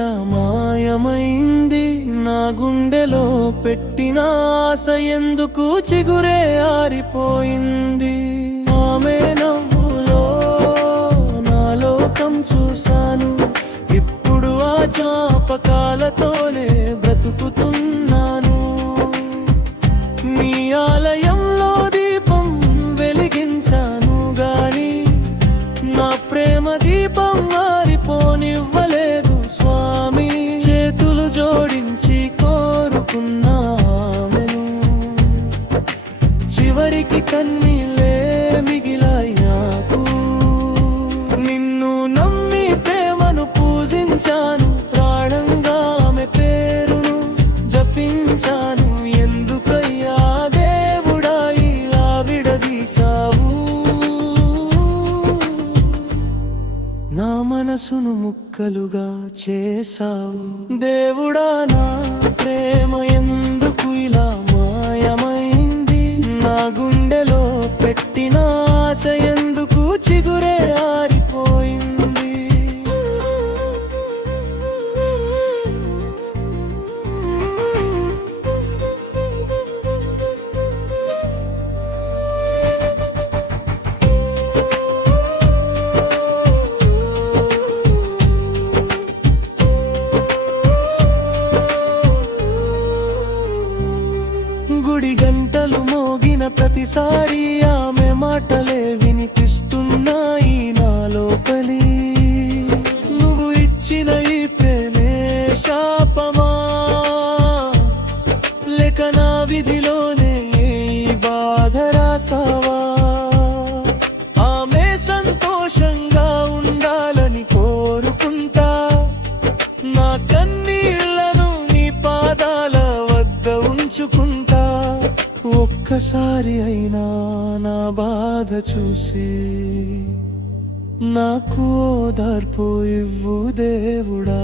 ఇలా మాయమైంది? నా గుండెలో పెట్టిన ఆశ ఎందుకు చిగురే ఆరిపోయింది? ఆమె నవ్వులో నా లోకం చూశాను, ఇప్పుడు ఆ జ్ఞాపకాలతోనే బ్రతుకుతున్నాను. నీ ఆలయంలో దీపం వెలిగించాను గాని నా ప్రేమ దీపం ఆరిపోనివ్వలేదు స్వామి. చేతులు జోడించి కోరుకున్నామెను, చివరికి కన్నీళ్ళే మిగిలాయి నాకు. నిన్ను నమ్మి ప్రేమను పూజించాను, ప్రాణంగా ఆమె పేరును జపించాను. ఎందుకయ్యా దేవుడా ఇలా విడదీశావు? నా మనసును ముక్కలుగా చేశావు. దేవుడా, నా ప్రేమ ఎందుకు ఇలా మాయమైంది? నా గుండెలో పెట్టిన ఆశ ఎందుకు చిగురే ఆరిపోయింది? గుడి గంటలు మోగిన ప్రతిసారి ఆమె మాటలే వినిపిస్తున్నాయి నా లోపలి. నువ్వు ఇచ్చిన ఈ ప్రేమే శాపమా, లేక నా విధిలోనే ఈ బాధ రాసావా? ఆమె సంతోషంగా ఉండాలని కోరుకుంటా, నా కన్నీళ్లను నీ పాదాల వద్ద ఉంచుకుంటా. ఒక్కసారి అయినా నా బాధ చూసి నాకు ఓదార్పు ఇవ్వు దేవుడా.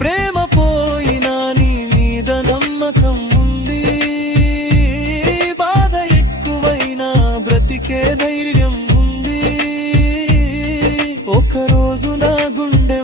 ప్రేమ పోయినా నీ మీద నమ్మకం ఉంది, బాధ ఎక్కువైనా బ్రతికే ధైర్యం ఉంది. ఒకరోజు నా గుండె